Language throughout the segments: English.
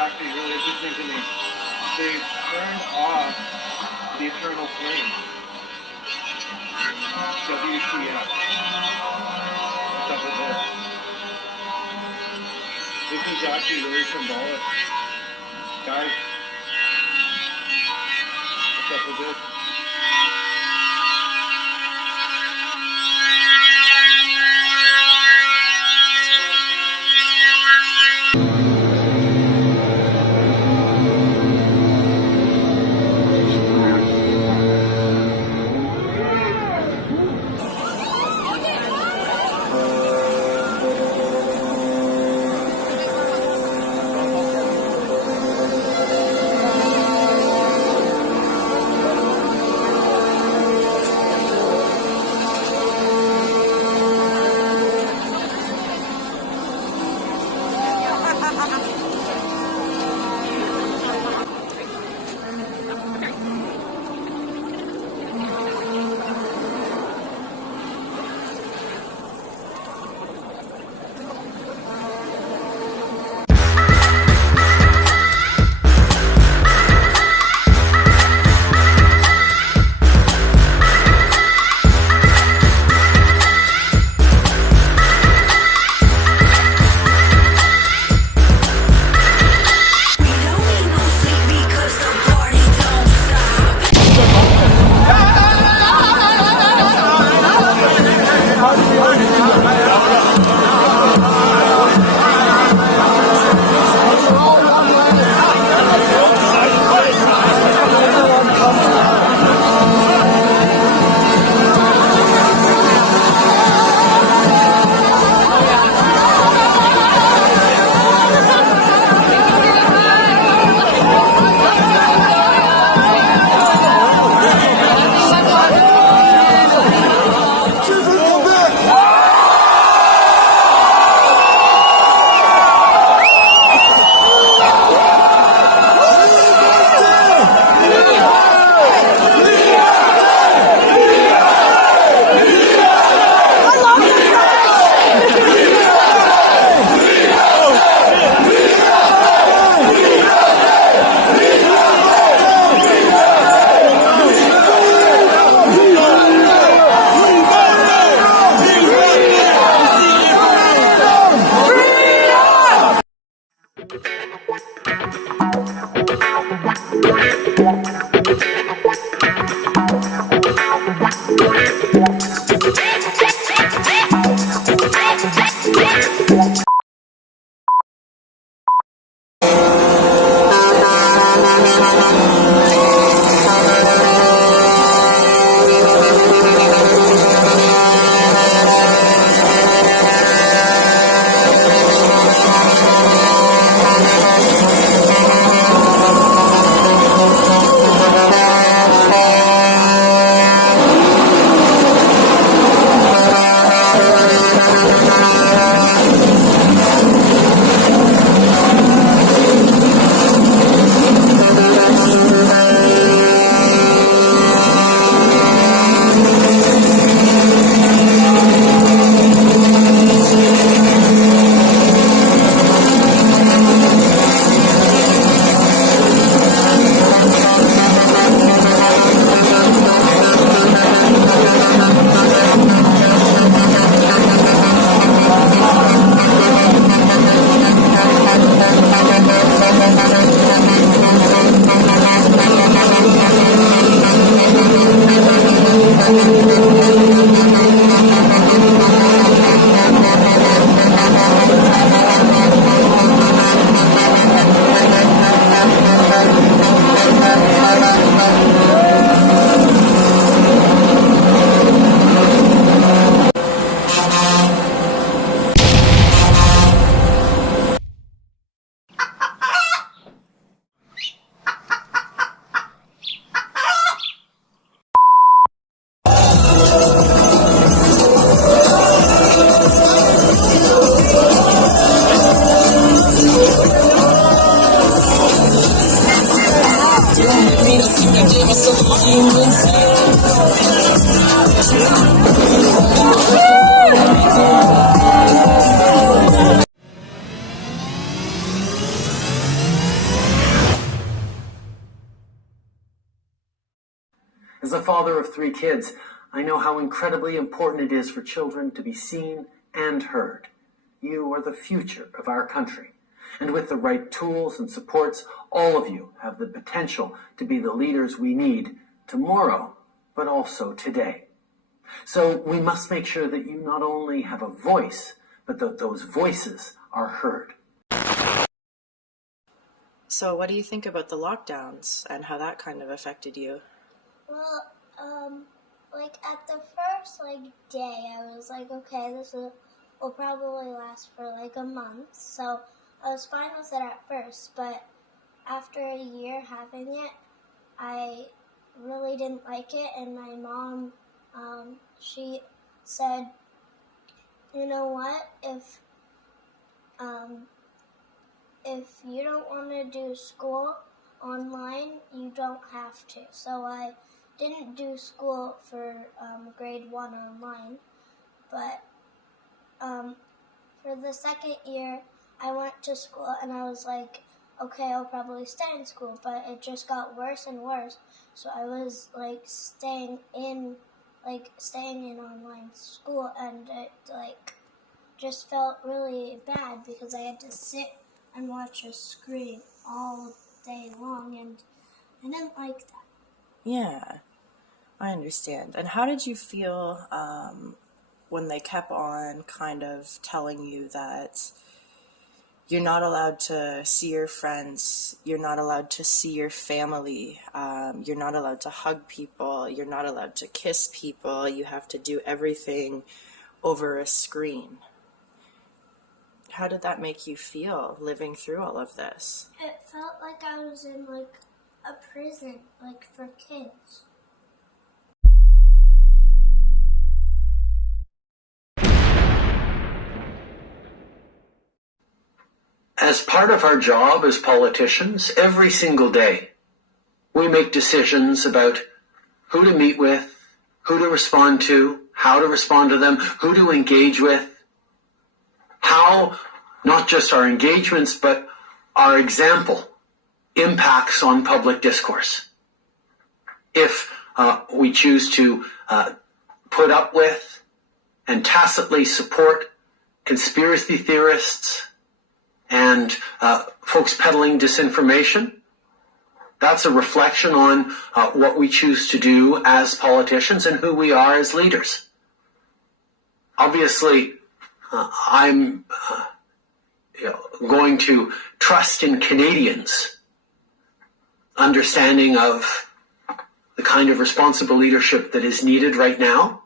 actually really interesting to me. They turned off the eternal flame. WTF. What's up with this? This is actually really symbolic. Guys, what's up with this? As a father of 3 kids, I know how incredibly important it is for children to be seen and heard. You are the future of our country. And with the right tools and supports, all of you have the potential to be the leaders we need tomorrow, but also today. So we must make sure that you not only have a voice, but that those voices are heard. So what do you think about the lockdowns and how that kind of affected you? Well, like at the first day, I was like, okay, this will probably last for like a month. So I was fine with it at first, but after a year having it, I really didn't like it. And my mom, she said, you know what, if you don't want to do school online, you don't have to. So I didn't do school for grade 1 online, but for the second year, I went to school and I was like, okay, I'll probably stay in school, but it just got worse and worse. So I was like staying in online school, and it just felt really bad because I had to sit and watch a screen all day long, and I didn't like that. Yeah, I understand. And how did you feel when they kept on kind of telling you that you're not allowed to see your friends, you're not allowed to see your family, you're not allowed to hug people, you're not allowed to kiss people, you have to do everything over a screen? How did that make you feel living through all of this? It felt like I was in a prison, for kids. As part of our job as politicians, every single day, we make decisions about who to meet with, who to respond to, how to respond to them, who to engage with, how not just our engagements, but our example impacts on public discourse. If we choose to put up with and tacitly support conspiracy theorists and folks peddling disinformation, that's a reflection on what we choose to do as politicians and who we are as leaders. Obviously, I'm going to trust in Canadians' understanding of the kind of responsible leadership that is needed right now.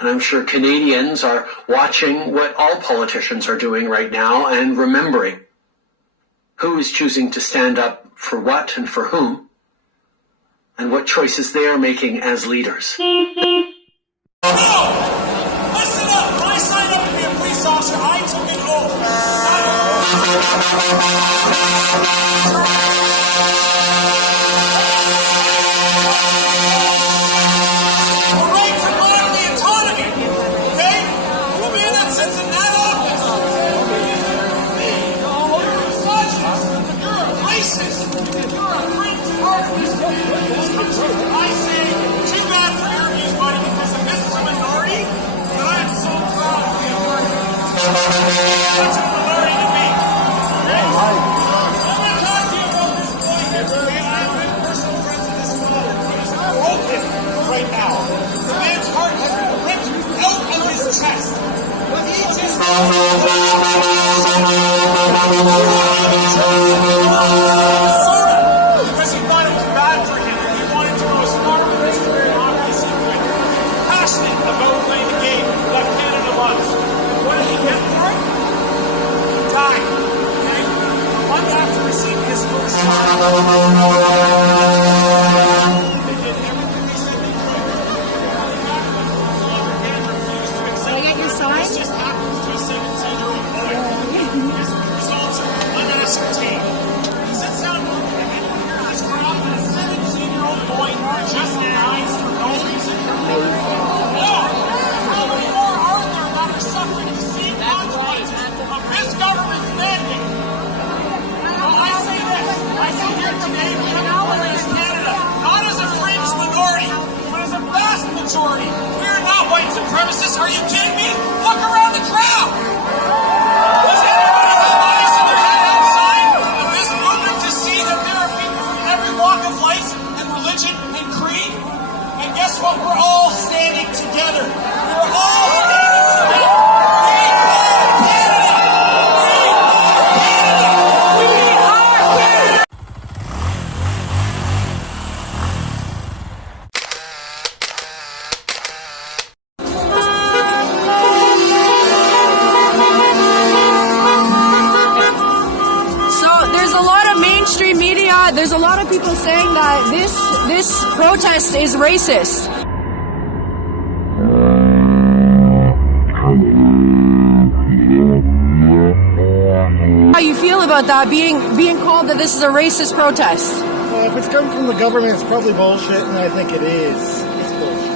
And I'm sure Canadians are watching what all politicians are doing right now and remembering who is choosing to stand up for what and for whom, and what choices they are making as leaders. No! Listen up! When I signed up to be a police officer, I took an oath. The right to bodily autonomy, okay? The man that sits in that office, you're a misogynist, you're a racist, you're a fringe part of this community. I say, too bad for your views, buddy, because if this is a minority, then I am so proud to be a minority. That's a minority to me. Okay? I'm going to talk to you about this boy here, okay? I've been personal friends with this father. He is broken right now. The man's heart has been ripped out of his chest. He just... because he thought it was bad for him. He wanted to go as far with his career and obviously could. Passionate about playing the game that Canada loves. What did he get for it? He died. Okay? A month after receiving his first shot. They did everything they said they could. Can I get your sign? This just happens to a 17-year-old boy. His results are unascertained. white supremacists. Are you kidding me? Look around the crowd. Does anyone have eyes in their head outside of this movement to see that there are people from every walk of life and religion and creed? And guess what? We're all standing together. We're all standing together. We are Canada. We are Canada. We are Canada. So there's a lot of mainstream media, there's a lot of people saying that this protest is racist. How you feel about that, being called that this is a racist protest? Well, if it's coming from the government, it's probably bullshit, and I think it is. It's bullshit.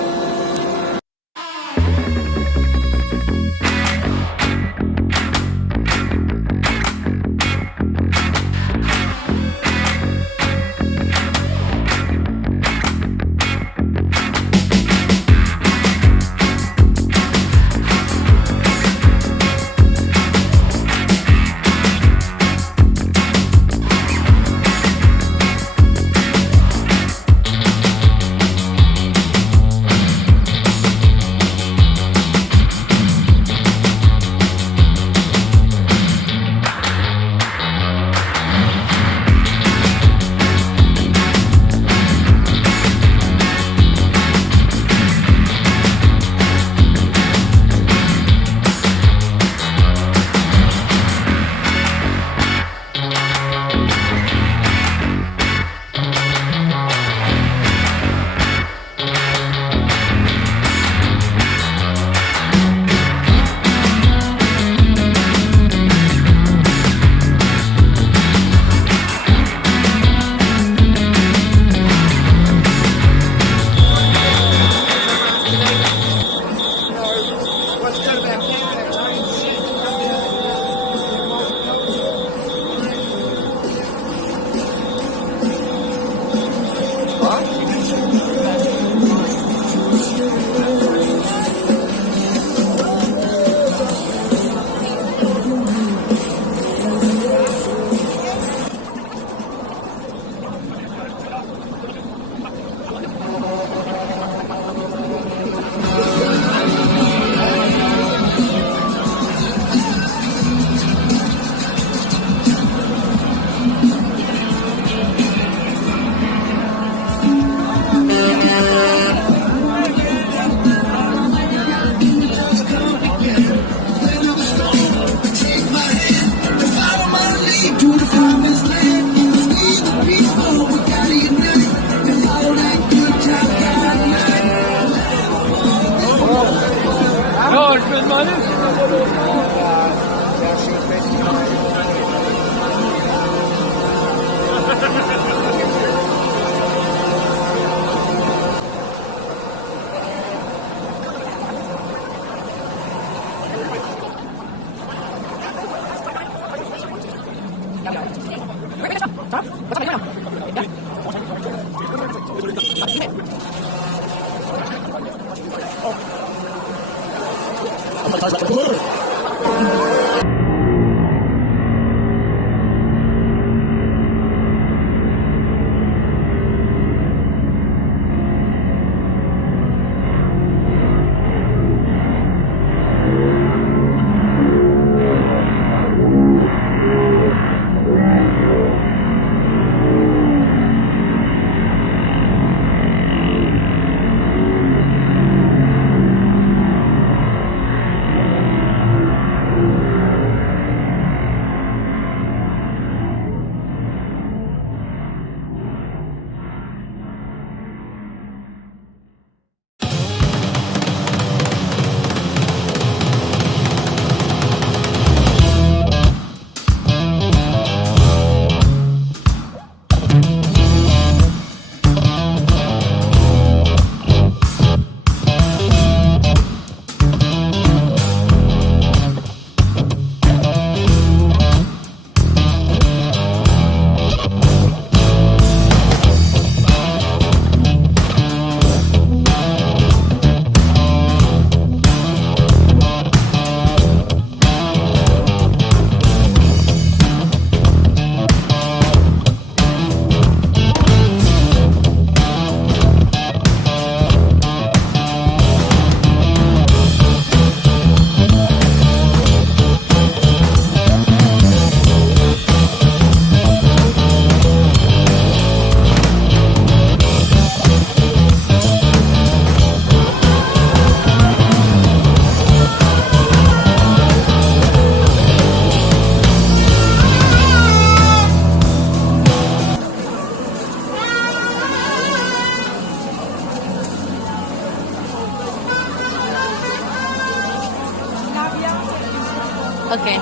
Okay.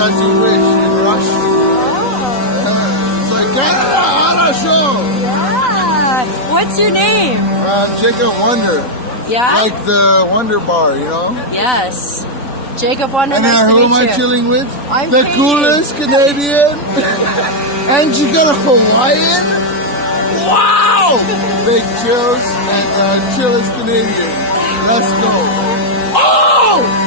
Dutchy Wish in Russian. It's like, Yeah. What's your name? Jacob Wonder. Yeah? Like the Wonder Bar, you know? Yes. Jacob Wonder, And nice to who am meet I you. chilling with? I'm the Katie. coolest Canadian. And you got a Hawaiian? Wow! Big chills and chillest Canadian. Let's go. Oh!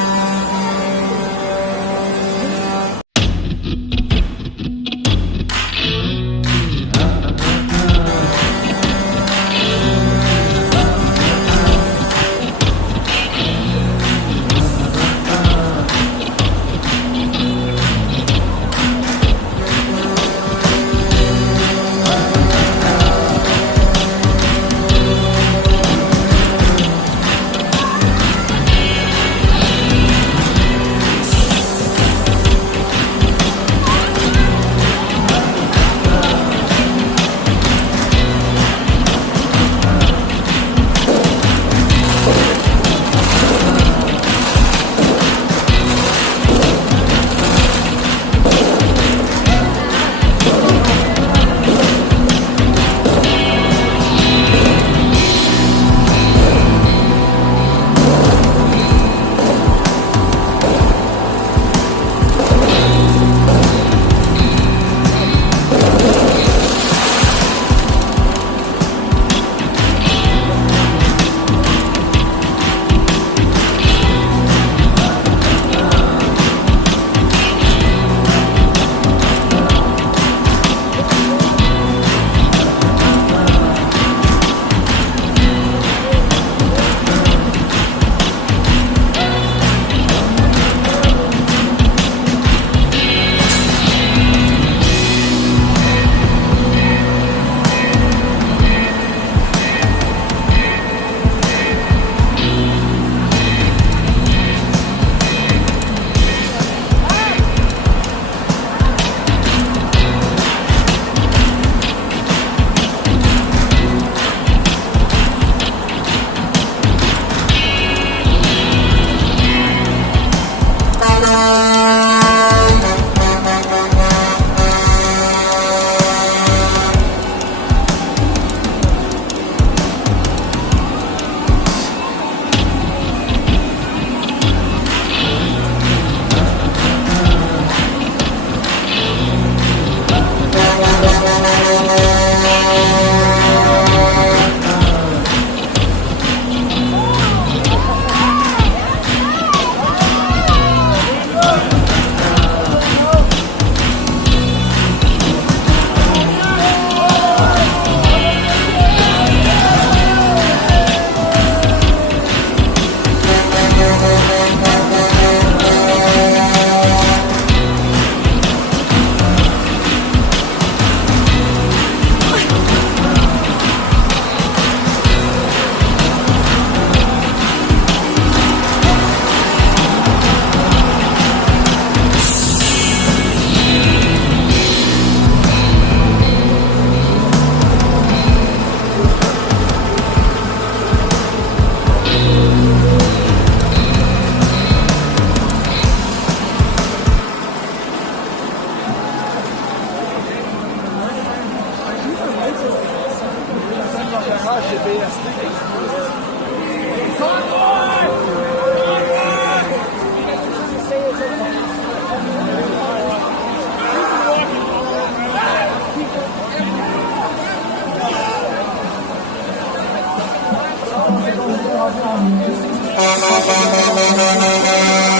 car should be a Convoy.